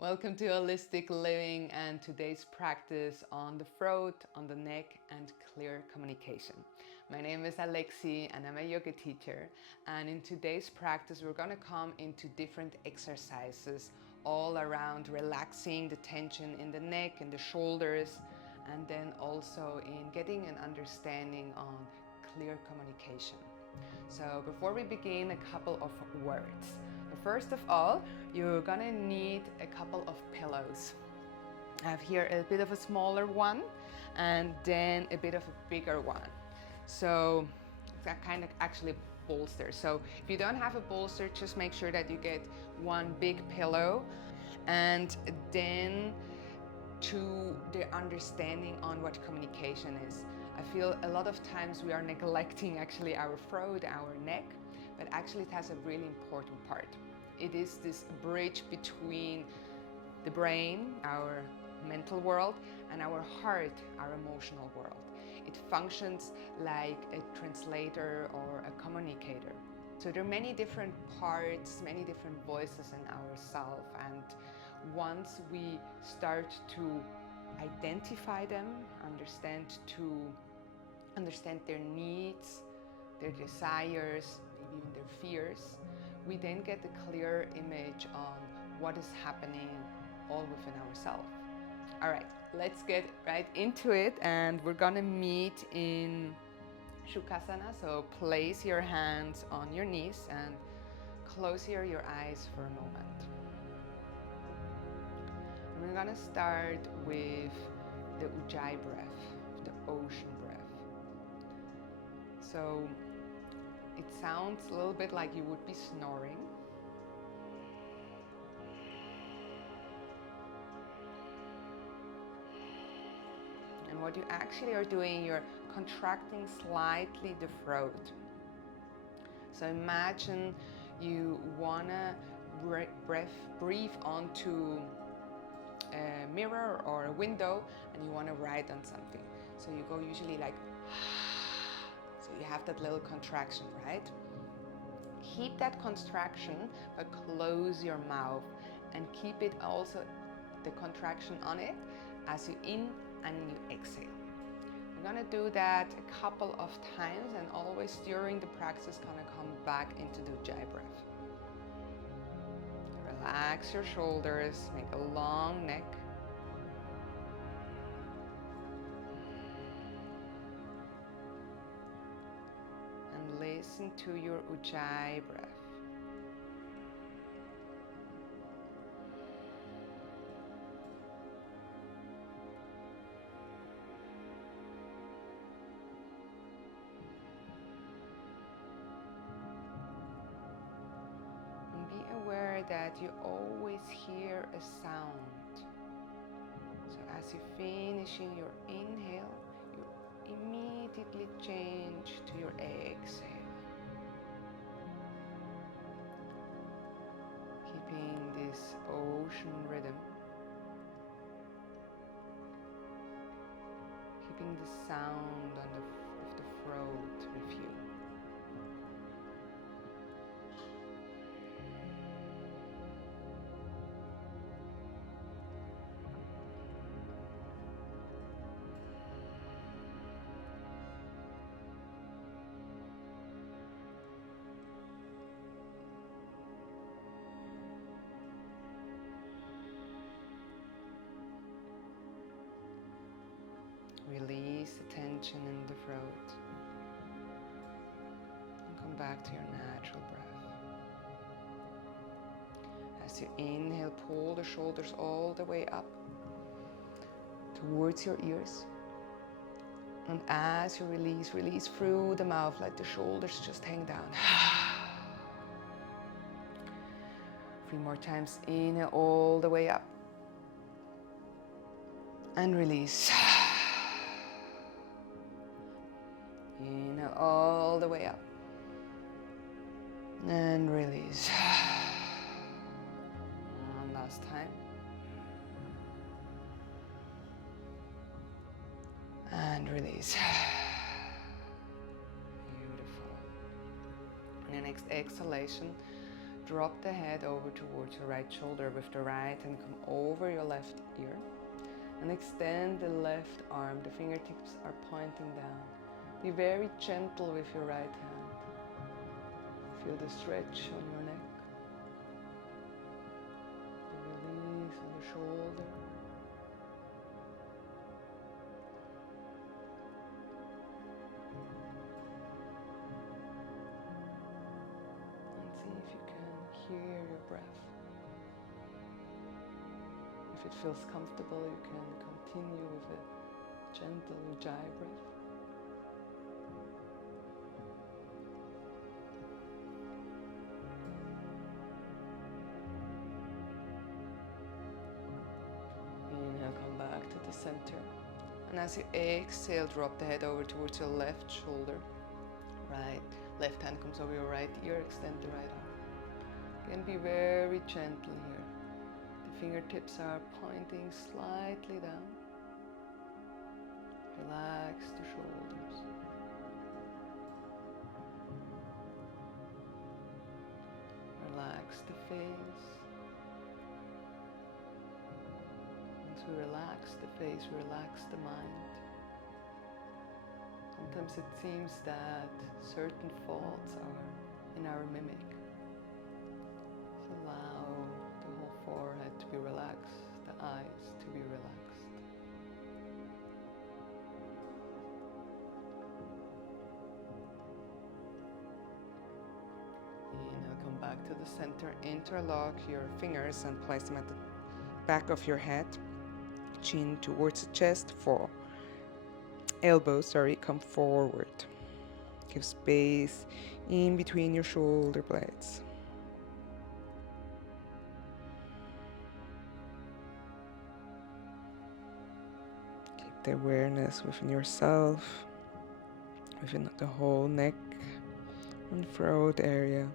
Welcome to Holistic Living and today's practice on the throat, on the neck, and clear communication. My name is Alexi and I'm a yoga teacher. And in today's practice, we're going to come into different exercises all around relaxing the tension in the neck and the shoulders, and then also in getting an understanding on clear communication. So before we begin, a couple of words. First of all, you're gonna need a couple of pillows. I have here a bit of a smaller one and then a bit of a bigger one. So that kind of actually bolster. So if you don't have a bolster, just make sure that you get one big pillow, and then to the understanding on what communication is. I feel a lot of times we are neglecting actually our throat, our neck, but actually it has a really important part. It is this bridge between the brain, our mental world, and our heart, our emotional world. It functions like a translator or a communicator. So there are many different parts, many different voices in ourself, and once we start to identify them, understand their needs, their desires, maybe even their fears, we then get a clear image on what is happening all within ourselves. All right, let's get right into it, and we're gonna meet in Shukrasana. So place your hands on your knees and close your eyes for a moment. And we're gonna start with the Ujjayi breath, the ocean breath. So it sounds a little bit like you would be snoring. And what you actually are doing, you're contracting slightly the throat. So imagine you wanna breathe onto a mirror or a window and you wanna write on something. So you go usually like, so you have that little contraction, right? Keep that contraction, but close your mouth and keep it also, the contraction on it, as you in and you exhale. We're gonna do that a couple of times, and always during the practice gonna come back into the Ujjayi breath. Relax your shoulders, make a long neck. And listen to your Ujjayi breath. Be aware that you always hear a sound. So as you finishing your inhale, you immediately change to your exhale. Keeping this ocean rhythm. Keeping the sound of the throat with you. Release the tension in the throat and come back to your natural breath. As you inhale, pull the shoulders all the way up towards your ears. And as you release, release through the mouth, let the shoulders just hang down. 3 more times, inhale all the way up. And release. Inhale all the way up. And release. One last time. And release. Beautiful. And the next exhalation, drop the head over towards your right shoulder with the right hand, come over your left ear and extend the left arm. The fingertips are pointing down. Be very gentle with your right hand. Feel the stretch on your neck, the release on the shoulder. And see if you can hear your breath. If it feels comfortable, you can continue with a gentle Ujjayi breath. Inhale, come back to the center. And as you exhale, drop the head over towards your left shoulder. Left hand comes over your right ear, extend the right arm. Again, be very gentle here. The fingertips are pointing slightly down. Relax the shoulders. Relax the face. Once we relax the face, we relax the mind. Sometimes it seems that certain thoughts are in our mimic. So allow the whole forehead to be relaxed, the eyes to be relaxed. Inhale, come back to the center, interlock your fingers and place them at the back of your head, chin towards the chest, elbows come forward. Give space in between your shoulder blades. Keep the awareness within yourself, within the whole neck and throat area.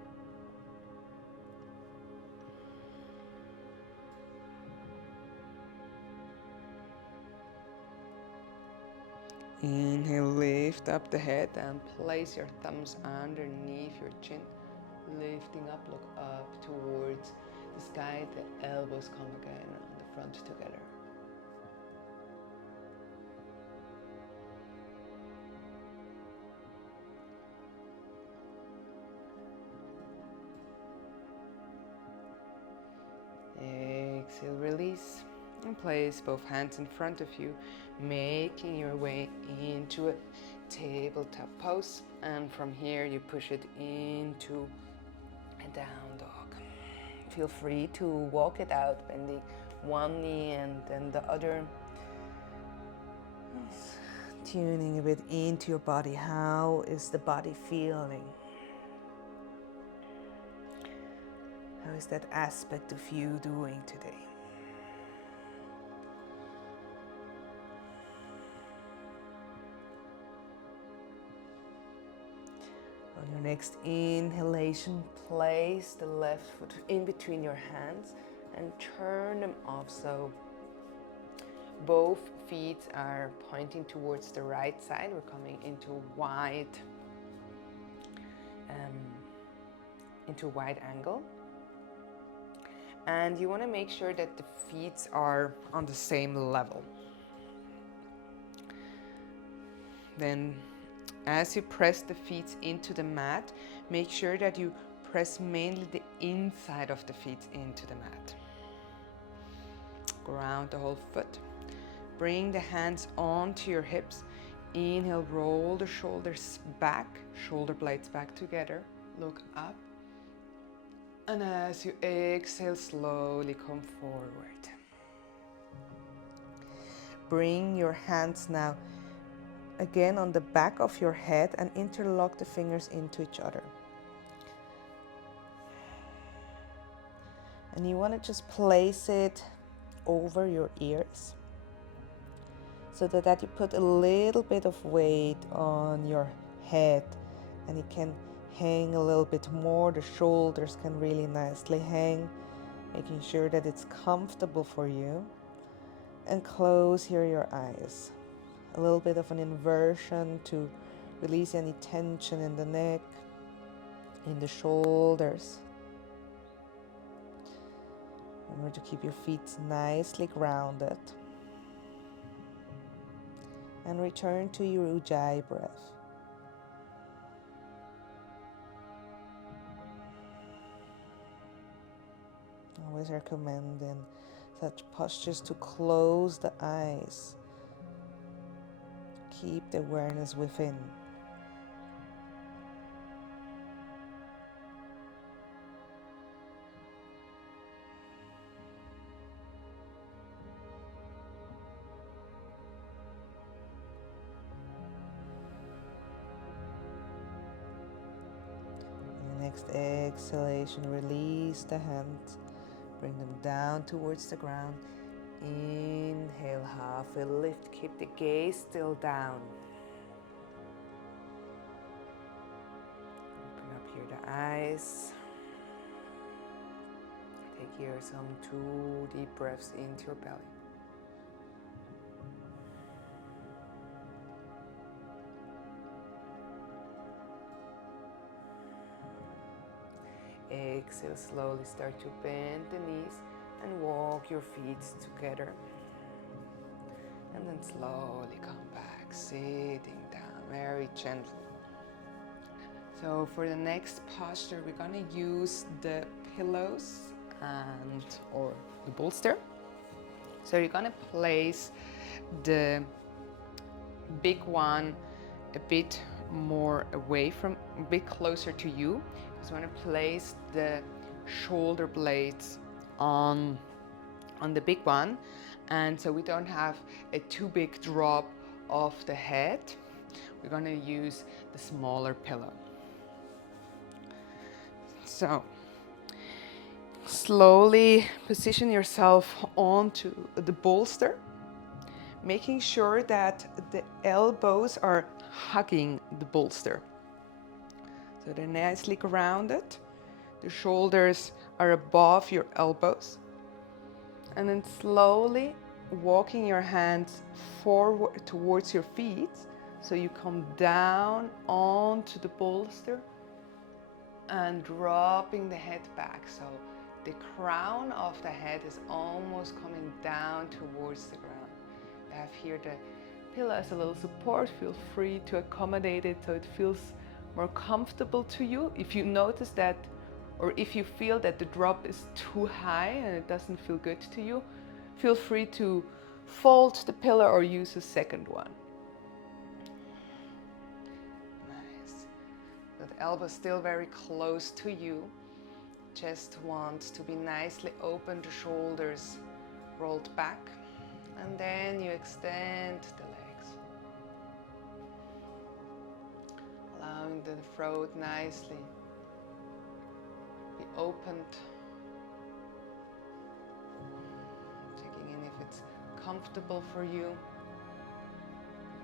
Inhale, lift up the head and place your thumbs underneath your chin. Lifting up, look up towards the sky. The elbows come again on the front together. Exhale, release. And place both hands in front of you, making your way into a tabletop pose. And from here you push it into a down dog. Feel free to walk it out, bending one knee and then the other. Tuning a bit into your body. How is the body feeling? How is that aspect of you doing today? On your next inhalation, place the left foot in between your hands and turn them off. So both feet are pointing towards the right side. We're coming into wide angle. And you want to make sure that the feet are on the same level. Then as you press the feet into the mat, make sure that you press mainly the inside of the feet into the mat. Ground the whole foot. Bring the hands onto your hips. Inhale, roll the shoulders back, shoulder blades back together. Look up. And as you exhale, slowly come forward. Bring your hands now again on the back of your head and interlock the fingers into each other. And you want to just place it over your ears so that you put a little bit of weight on your head and it can hang a little bit more. The shoulders can really nicely hang, making sure that it's comfortable for you. And close here your eyes. A little bit of an inversion to release any tension in the neck, in the shoulders. Remember to keep your feet nicely grounded. And return to your Ujjayi breath. Always recommend in such postures to close the eyes. Keep the awareness within. Next exhalation, release the hands, bring them down towards the ground. Inhale, halfway lift, keep the gaze still down. Open up here the eyes. Take here some 2 deep breaths into your belly. Exhale, slowly start to bend the knees and walk your feet together. And then slowly come back, sitting down, very gently. So for the next posture, we're gonna use the pillows or the bolster. So you're gonna place the big one a bit more away from, a bit closer to you. You want to place the shoulder blades on the big one, and so we don't have a too big drop of the head. We're going to use the smaller pillow. So slowly position yourself onto the bolster, making sure that the elbows are hugging the bolster. So they're nicely grounded. The shoulders are above your elbows. And then slowly walking your hands forward towards your feet. So you come down onto the bolster and dropping the head back. So the crown of the head is almost coming down towards the ground. You have here the pillow as a little support. Feel free to accommodate it so it feels more comfortable to you. If you notice that, or if you feel that the drop is too high and it doesn't feel good to you, feel free to fold the pillow or use a second one. Nice. So the elbow still very close to you. Chest wants to be nicely open, the shoulders rolled back, and then you extend the legs, allowing the throat nicely be opened, checking in if it's comfortable for you.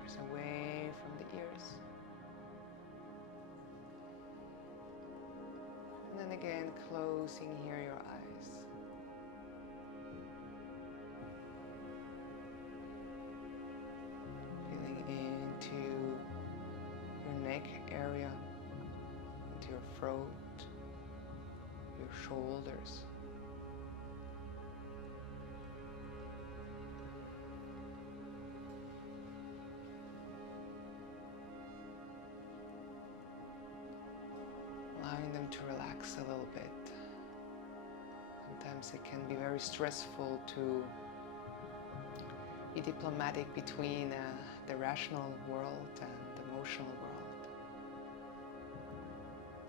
Ears away from the ears. And then again, closing here your eyes. Feeling into your neck area, into your throat, your shoulders. Allowing them to relax a little bit. Sometimes it can be very stressful to be diplomatic between the rational world and the emotional world.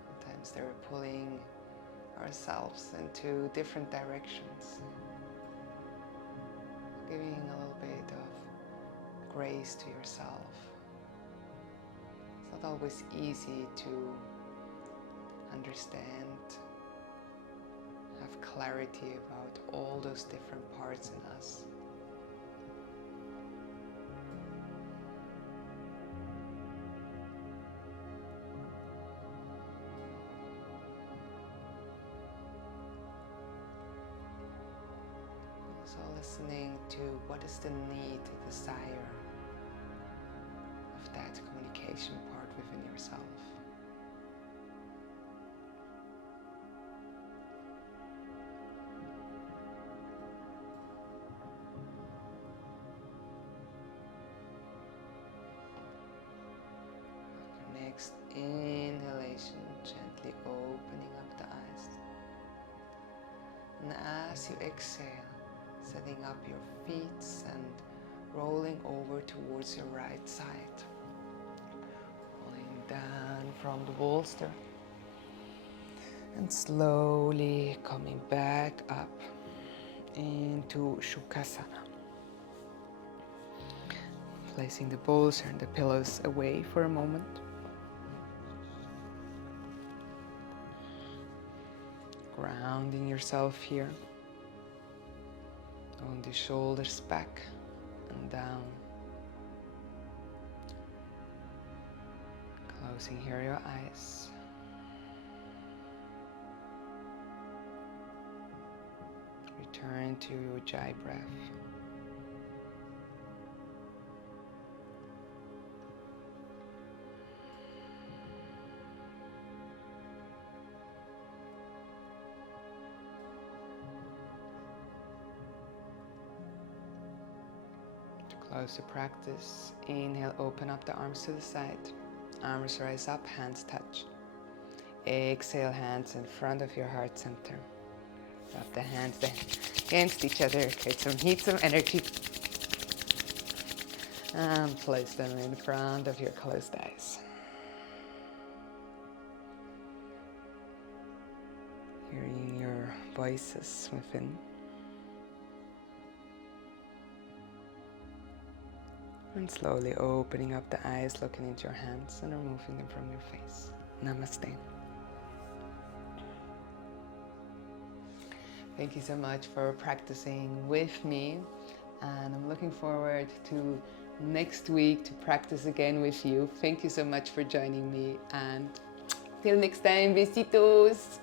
Sometimes they're pulling ourselves into different directions. Giving a little bit of grace to yourself. It's not always easy to understand, have clarity about all those different parts in us. Also listening to what is the need, the desire of that communication part within yourself. Inhalation, gently opening up the eyes. And as you exhale, setting up your feet and rolling over towards your right side. Rolling down from the bolster. And slowly coming back up into Shukrasana. Placing the bolster and the pillows away for a moment. Grounding yourself here. On the shoulders back and down. Closing here your eyes. Return to your Ujjayi breath. Close the practice. Inhale, open up the arms to the side. Arms rise up, hands touch. Exhale, hands in front of your heart center. Rub the hands against each other. Create some heat, some energy. And place them in front of your closed eyes. Hearing your voices within. And slowly opening up the eyes, looking into your hands and removing them from your face. Namaste. Thank you so much for practicing with me. And I'm looking forward to next week to practice again with you. Thank you so much for joining me. And till next time, besitos.